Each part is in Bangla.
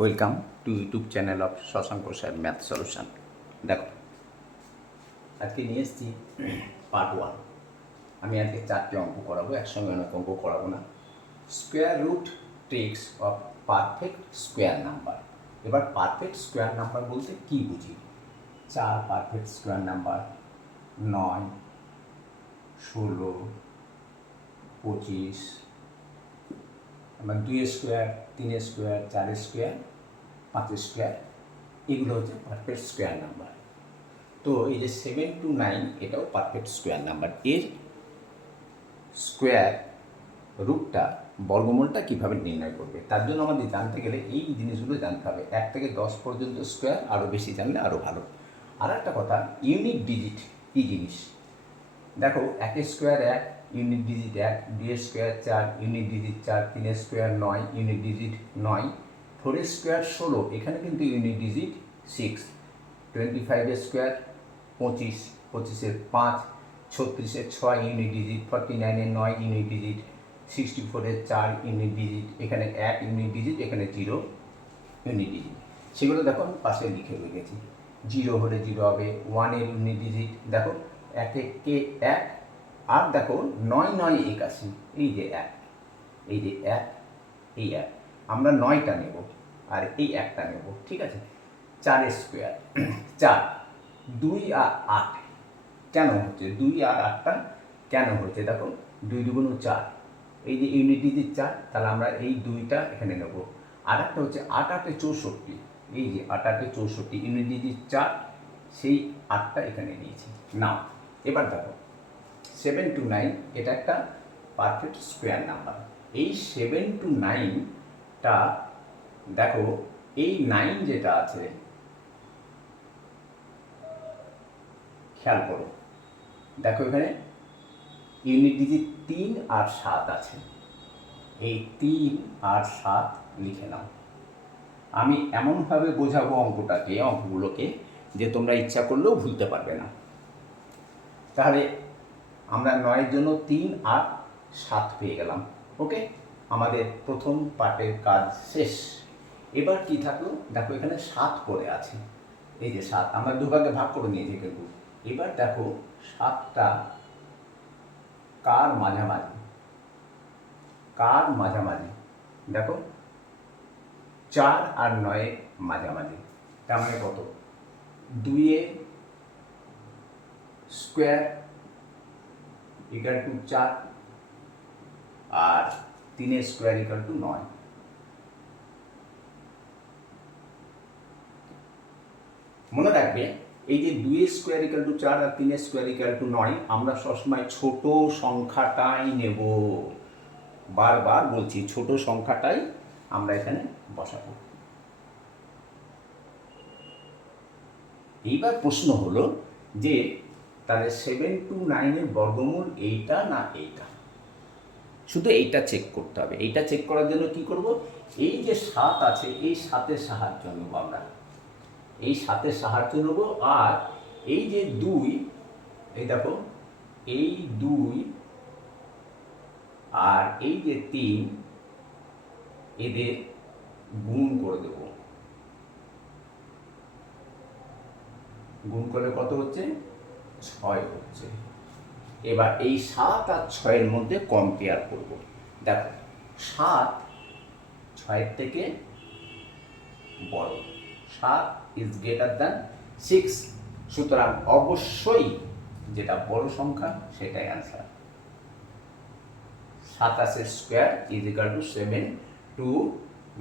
Welcome to YouTube channel of Shashank sir math solution. দেখো, আজকে নিয়ে এসেছি পার্ট 1। আমি আজকে 4টে অঙ্ক করাবো, একসঙ্গে অনেক অঙ্ক করাবো না। Square root tricks of perfect square number. এবার পারফেক্ট স্কোয়ার নাম্বার বলতে কী বুঝি? 4 পারফেক্ট স্কোয়ার নাম্বার, 9, 16, 25, আমার 2 স্কোয়ার, 3 স্কোয়ার, 4 স্কোয়ার, 5 স্কোয়ার, এগুলো হচ্ছে পারফেক্ট স্কোয়ার নাম্বার। তো এই যে 7 to 9 এটাও পারফেক্ট স্কোয়ার নাম্বার। এর স্কোয়ার রুটটা, বর্গমূলটা কীভাবে নির্ণয় করবে, তার জন্য আমাদের জানতে গেলে এই জিনিসগুলো জানতে হবে। 1 থেকে 10 পর্যন্ত স্কোয়ার, আরও বেশি জানলে আরও ভালো। আর একটা কথা, ইউনিট ডিজিট কী জিনিস? দেখো, 1 square 1, unit digit 1, 2 square 4, unit digit 4, 3 square 9, unit digit 9, 4 square 16, এখানে কিন্তু ইউনিট ডিজিট 6, 25 স্কোয়ার 25, 25-এর 5, 36-এর 6 ইউনিট ডিজিট, 49-এর 9 ইউনিট ডিজিট, 64-এর 4 ইউনিট ডিজিট, এখানে 1 ইউনিট ডিজিট, এখানে 0 ইউনিট ডিজিট। সেগুলো দেখো আমি পাশে লিখে রেখেছি। 0 হলে 0 হবে, 1-এর ইউনিট ডিজিট দেখো 1 কে 1, আর দেখো 9 9 81, এই যে 1, এই যে 1, এই 1, আমরা 9টা নেব আর এই 1টা নেব, ঠিক আছে। 4 স্কোয়ার 4, 2 আর 8 কেন হচ্ছে? 2 আর 8টা কেন হচ্ছে? দেখো, 2 2 4, এই যে ইউনিট ডিজিট 4, তাহলে আমরা এই 2টা এখানে নেব। আর একটা হচ্ছে 8 8 64, এই যে 8 8 64 ইউনিট ডিজিট 4, সেই 8টা এখানে নিয়েছি। নাও এবার দেখো, 7 to 9 এটা একটা পারফেক্ট স্কোয়ার নাম্বার। এই 7 to 9টা দেখো, এই 9 যেটা আছে, খেয়াল করো, দেখো এখানে ইউনিট ডিজিট 3 আর 7 আছে। এই 3 আর 7 লিখে নাও। আমি এমনভাবে বোঝাবো অঙ্কগুলোকে যে তোমরা ইচ্ছা করলেও ভুলতে পারবে না। তাহলে আমরা 9-এর জন্য 3 আর 7 পেয়ে গেলাম। ওকে, আমাদের প্রথম পার্টের কাজ শেষ। এবার কি থাকলো? দেখো এখানে 7 পড়ে আছে, এই যে 7 আমরা দুভাগে ভাগ করে নিয়েছি কিন্তু। এবার দেখো 7টা কার মাঝামাঝি? কার মাঝামাঝি? দেখো 4 আর 9-এর মাঝামাঝি। তার মানে কত? 2 স্কোয়ার ইকাল টু 4 আর 3 স্কোয়ার ইকাল টু 9। মনে রাখবে, এই যে 2 স্কোয়ার ইকাল টু 4 আর 3 স্কোয়ার ইকাল টু 9, আমরা সবসময় ছোট সংখ্যাটাই নেব। বারবার বলছি, ছোট সংখ্যাটাই আমরা এখানে বসাবো। এইবার প্রশ্ন হলো যে তাহলে 7 to 9-এর বর্গমূল এইটা না এইটা? শুধু এইটা চেক করতে হবে। এইটা চেক করার জন্য কি করব? এই যে 7 আছে, এই 7-এর সাহায্য নেব আমরা, এই 7-এর সাহায্য নেব। আর এই যে 2, এই দেখো, এই 2 আর এই যে 3, এদের গুণ করে দেব। গুণ করলে কত হচ্ছে? 6 হচ্ছে। এবার এই 7 আর 6-এর মধ্যে কম্পেয়ার করব। দেখো, 7 6-এর থেকে বড়, 7 ইজ গ্রেটার দ্যান 6, সুতরাং অবশ্যই যেটা বড় সংখ্যা সেটাই answer. 27 square is equal to 7 to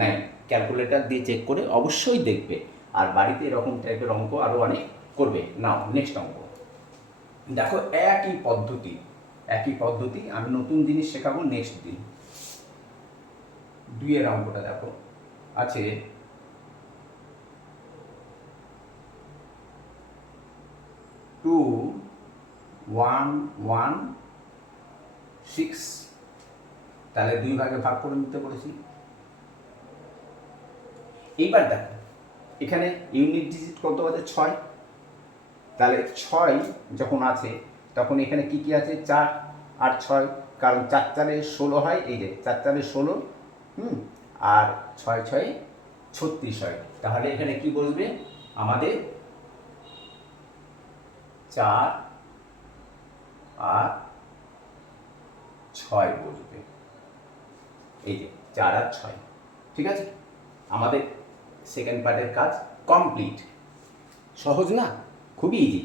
9। Calculator দিয়ে চেক করে অবশ্যই দেখবে, আর বাড়িতে এরকম টাইপের অঙ্ক আরও অনেক করবে। নাও নেক্সট অঙ্ক দেখো, একই পদ্ধতি, আমি নতুন জিনিস শেখাবো নেক্সট দিন। 2-এর অঙ্কটা দেখো, আছে 2 1 1 6, তাহলে 2 ভাগে ভাগ করে নিতে বলেছি। এইবার দেখো, এখানে ইউনিট ডিজিট কত আছে? 6। তাহলে 6 যখন আছে তখন এখানে কি কি আছে? 4 আর 6, কারণ 4 4 16 হয়, এই যে 4 4 16, আর 6 6 36 হয়। তাহলে এখানে কি বসবে আমাদের 4 আর 6 বসবে। এই যে 4 আর 6, ঠিক আছে, আমাদের সেকেন্ড পার্টের কাজ কমপ্লিট। সহজ না, খুবই ইজি,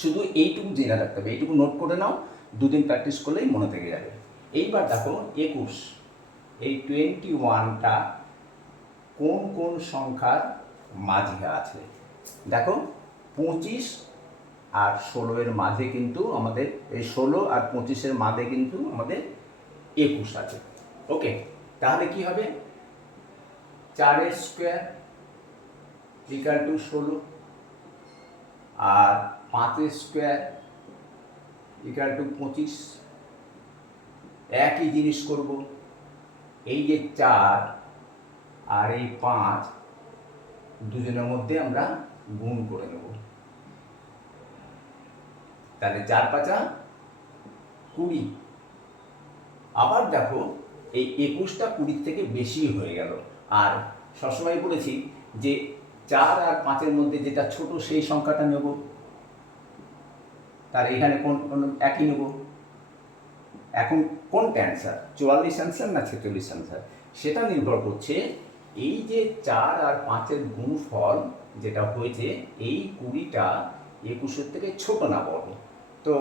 শুধু এইটুকু জেনে রাখতে হবে, এইটুকু নোট করে নাও, দুদিন প্র্যাকটিস করলেই মনে থেকে যাবে। এইবার দেখো 21, এই 21টা কোন কোন সংখ্যার মাঝে আছে। দেখো 25 আর 16 এর মাঝে কিন্তু আমাদের, এই 16 আর 25-এর মাঝে কিন্তু আমাদের 21 আছে। ওকে, তাহলে কি হবে, 4 স্কোয়ার ইকাল টু 16 আর 5 স্কোয়ার ইকাল টু 25। একই জিনিস করব, এই যে 4 আর এই 5 দুজনের মধ্যে আমরা গুণ করে নেব। তাহলে 4 5 20। আবার দেখো এই 21টা 20 থেকে বেশি হয়ে গেল। আর সবসময় বলেছি যে 4 আর 5-এর মধ্যে যেটা ছোট সেই সংখ্যাটা নেব। তার এখানে কোন একই নেব। এখন কোনটা অ্যান্সার, 44 অ্যান্সার না 46 অ্যান্সার, সেটা নির্ভর করছে এই যে 4 আর 5-এর গুণফল যেটা হয়েছে, এই 20টা 21-এর থেকে ছোট না বড়। তো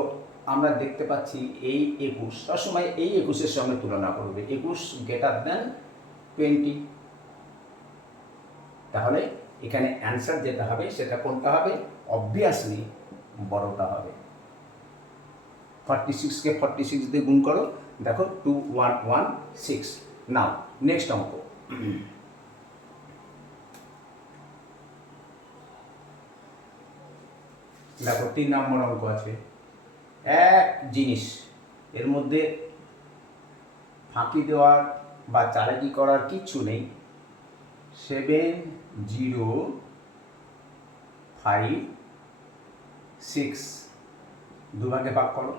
আমরা দেখতে পাচ্ছি এই 21 সবসময় এই 21-এর সঙ্গে তুলনা করবে, 21 গ্রেটার দেন 20। তাহলে এখানে অ্যান্সার যেটা হবে সেটা কোনটা হবে, অবভিয়াসলি বড়টা হবে। 46কে 46 দিয়ে গুণ করো, দেখো 2116। নাও নেক্সট অঙ্ক। দেখো 3 নম্বর অঙ্ক আছে, এক জিনিস, এর মধ্যে ফাঁকি দেওয়ার বা চালাকি করার কিচ্ছু নেই। 7056 দুভাগে ভাগ করো।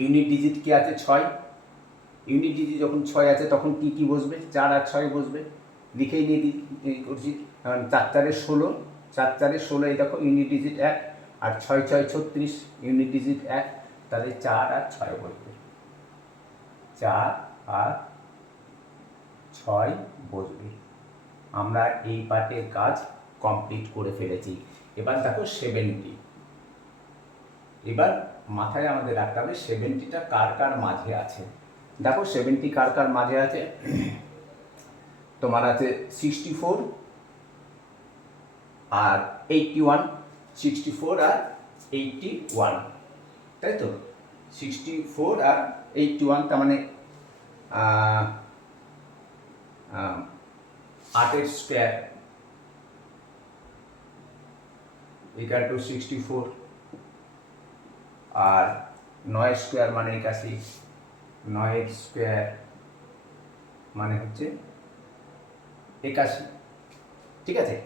ইউনিট ডিজিট কি আছে, 6। ইউনিট ডিজিট যখন 6 আছে তখন কি কি বসবে, 4 আর 6 বসবে। লিখেই নিয়ে করছি, 4 4 16, 4 4 16, এই দেখো ইউনিট ডিজিট 1, আর 6 6 36 ইউনিট ডিজিট 1, তাহলে 4 আর 6 বসবে, 4 আর 6 বসবে। আমরা এই পার্টের কাজ কমপ্লিট করে ফেলেছি। এবার দেখো 70। এবার মাথায় আমাদের রাখতে হবে 70টা কার কার মাঝে আছে। দেখো 70 কার কার মাঝে আছে, তোমার আছে 64 আর 81, 64 আর 81, তাই তো, 64 আর 81, তার মানে 8 স্কোয়ার ইকাল টু 64, আর 9 স্কোয়ার মানে 81, 9 স্কোয়ার মানে হচ্ছে 81, ঠিক আছে।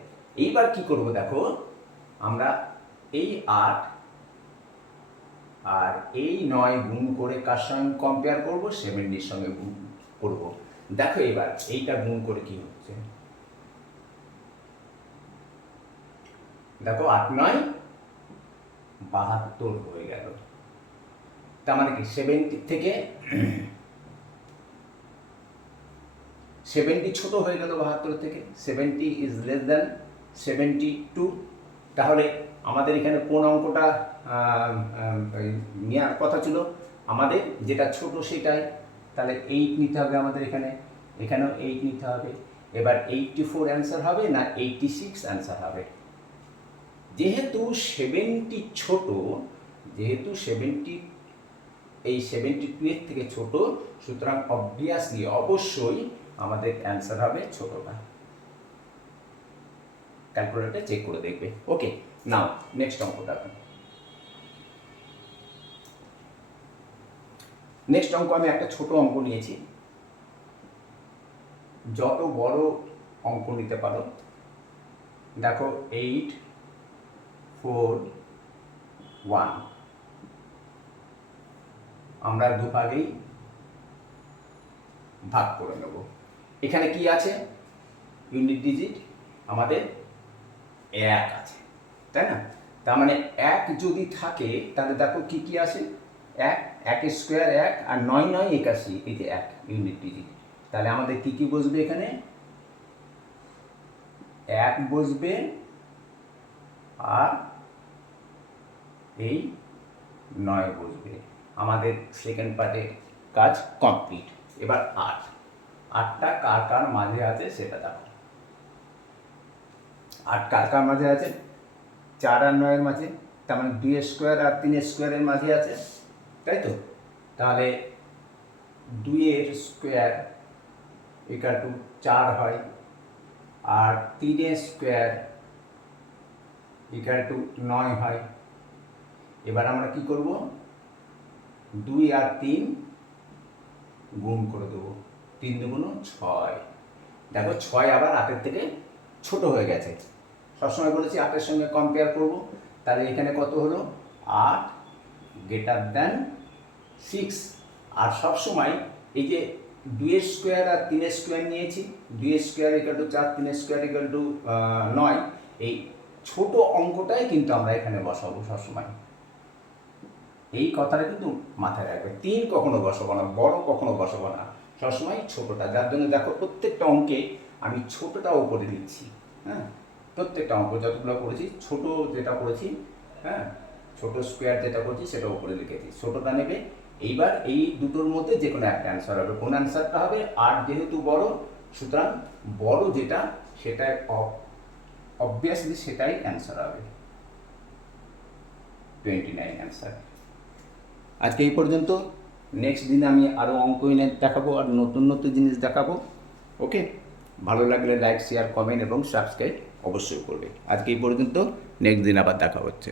এইবার কি করব দেখো, আমরা এই 8 আর এই 9 গুণ করে কার সঙ্গে কম্পেয়ার করব, 70-র সঙ্গে গুণ করব। দেখো এবার এইটা গুণ করে কি হচ্ছে, দেখো 8 9 72 হয়ে গেল। তার মানে কি 70 থেকে 70 ছোট হয়ে গেল 72 থেকে, 70 ইজ লেস দ্যান 72। তাহলে আমাদের এখানে কোন অঙ্কটা নেওয়ার কথা ছিল, আমাদের যেটা ছোট সেটাই, তাহলে 8 নিতে হবে আমাদের এখানে, এখানেও 8 নিতে হবে। এবার 84 অ্যান্সার হবে না 86 অ্যান্সার হবে। যেহেতু 70 ছোট, যেহেতু 70 এই 72-এর থেকে ছোট, সুতরাং অবভিয়াসলি অবশ্যই আমাদের অ্যান্সার হবে ছোটটা। ক্যালকুলেটরে চেক করে দেখবে। ওকে, নাও নেক্সট অঙ্কটা। নেক্সট অঙ্ক আমি একটা ছোট অঙ্ক নিয়েছি, যত বড় অঙ্ক নিতে পারো। দেখো 8 4 1, আমরা দুভাগেই ভাগ করে নেব। এখানে কি আছে, ইউনিট ডিজিট আমাদের 1 আছে, তাই না? তার মানে 1 যদি থাকে তাহলে দেখো কী কী আসে, 1, 1 স্কোয়ার 1, আর 9 9 81, এই যে 1 ইউনিট ডিজিট। তাহলে আমাদের কী কী বসবে এখানে, 1 বসবে, আর এই 9 বসবে। আমাদের সেকেন্ড পার্টের কাজ কমপ্লিট। এবার 8টা কার কার মাঝে আছে সেটা দেখো। 8 কার কার মাঝে আছে, 4 আর 9 এর মাঝে, তার মানে 2 স্কোয়ার আর 3 স্কোয়ারের মাঝে আছে, তাই তো? তাহলে 2 এর স্কোয়ার ইকুয়াল টু 4 হয়, আর 3 এর স্কোয়ার ইকুয়াল টু 9 হয়। এবার আমরা কি করব, 2 আর 3 গুণ করে দেবো, 3 দুগুণ 6। দেখো 6 আবার 8-এর থেকে ছোট হয়ে গেছে। সবসময় বলেছি 8-এর সঙ্গে কম্পেয়ার করব। তাহলে এখানে কত হলো, 8 গ্রেটার দ্যান 6। আর সবসময় এই যে 2 স্কোয়ার আর 3 স্কোয়ার নিয়েছি, 2 square equal to 4, 3 square equal to 9, এই ছোট অঙ্কটাই কিন্তু আমরা এখানে বসাবো সবসময়। এই কথাটা কিন্তু মাথায় রাখবে, 3 কখনো বসাবো না, বড় কখনো বসাবো না, সবসময় ছোটটা। যার জন্য দেখো প্রত্যেকটা অঙ্কে আমি ছোটটা উপরে নিচ্ছি। হ্যাঁ, প্রত্যেকটা অঙ্ক যতগুলো করেছি, ছোট যেটা করেছি, হ্যাঁ, ছোট স্কোয়ার যেটা করছি সেটা উপরে লিখেছি, ছোটটা নেবে। এইবার এই দুটোর মধ্যে যে কোনো একটা অ্যান্সার হবে। কোন অ্যান্সারটা হবে, 8 যেহেতু বড়, সুতরাং বড় যেটা সেটা অবভিয়াসলি সেটাই অ্যান্সার হবে, 29 অ্যান্সার। আজকে এই পর্যন্ত। নেক্সট দিন আমি আরও অঙ্ক এনে দেখাবো, আর নতুন নতুন জিনিস দেখাবো। ওকে, ভালো লাগলে লাইক, শেয়ার, কমেন্ট এবং সাবস্ক্রাইব অবশ্যই করবে। আজকে এই পর্যন্ত, নেক্সট দিন আবার দেখা হচ্ছে।